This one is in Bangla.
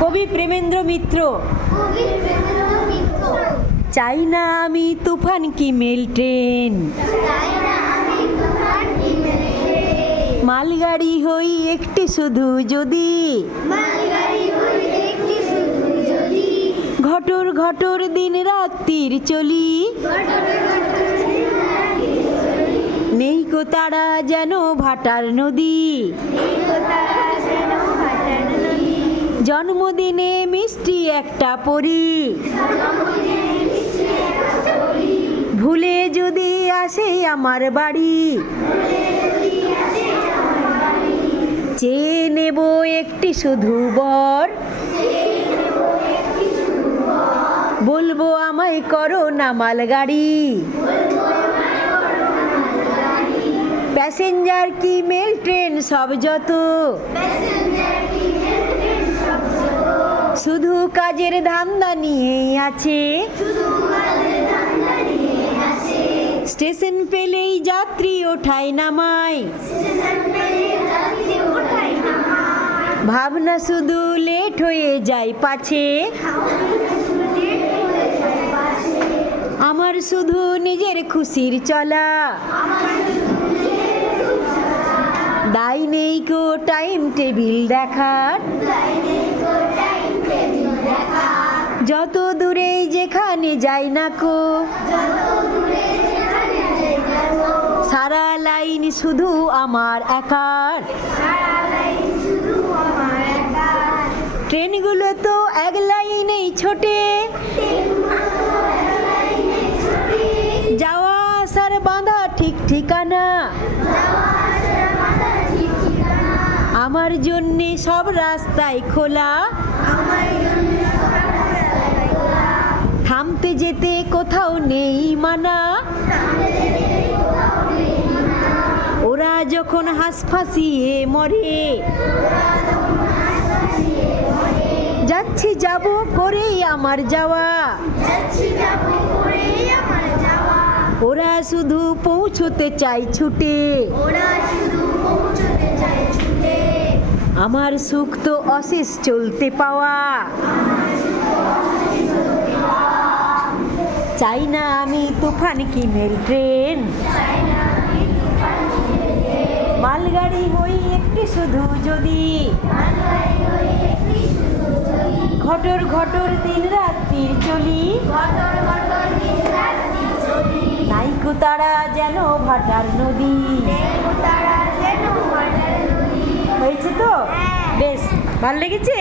কবি প্রেমেন্দ্র মিত্র। চাই না আমি তুফান কি মেল ট্রেন। মালগাড়ি হই একটি শুধু যদি। ঘটর ঘটর দিন রাত্রির চলি। নেই কো তারা যেন ভাটার নদী। জন্মদিনে মিষ্টি একটা পরি। ভুলে যদি আসে আমার বাড়ি। চেয়ে নেব একটি শুধু বর। বলব আমায় করো না মালগাড়ি। প্যাসেঞ্জার কি মেল ট্রেন সব যত। শুধু কাজের ধান্দা নিয়েই আছে। স্টেশন পেলেই যাত্রী ওঠায় নামায়। ভাবনা শুধু লেট হয়ে যায় পাছে। আমার শুধু নিজের খুশির চলা। টেবিল দেখার। যত দূরেই যেখানে যাই না কো, সারা লাইন শুধু আমার একার। ট্রেনগুলো তো এক লাইনেই ছোটে। যাওয়া আসার বাঁধা ঠিক ঠিকানা। আমার জন্যে সব রাস্তায় খোলা। থামতে যেতে কোথাও নেই মানা। ওরা যখন হাসফাসিয়ে মরে, যাচ্ছি যাব করেই আমার যাওয়া। ওরা শুধু পৌঁছতে চাই ছুটে। আমার সুখ তো অশেষ চলতে পাওয়া। চাই না আমি তুফান কি মেল ট্রেন। মালগাড়ি হই একটি শুধু যদি। ঘটর ঘটর দিন রাত্রির চলি। নাইকো তারা যেন ভাটার নদী। ভালো লেগেছে?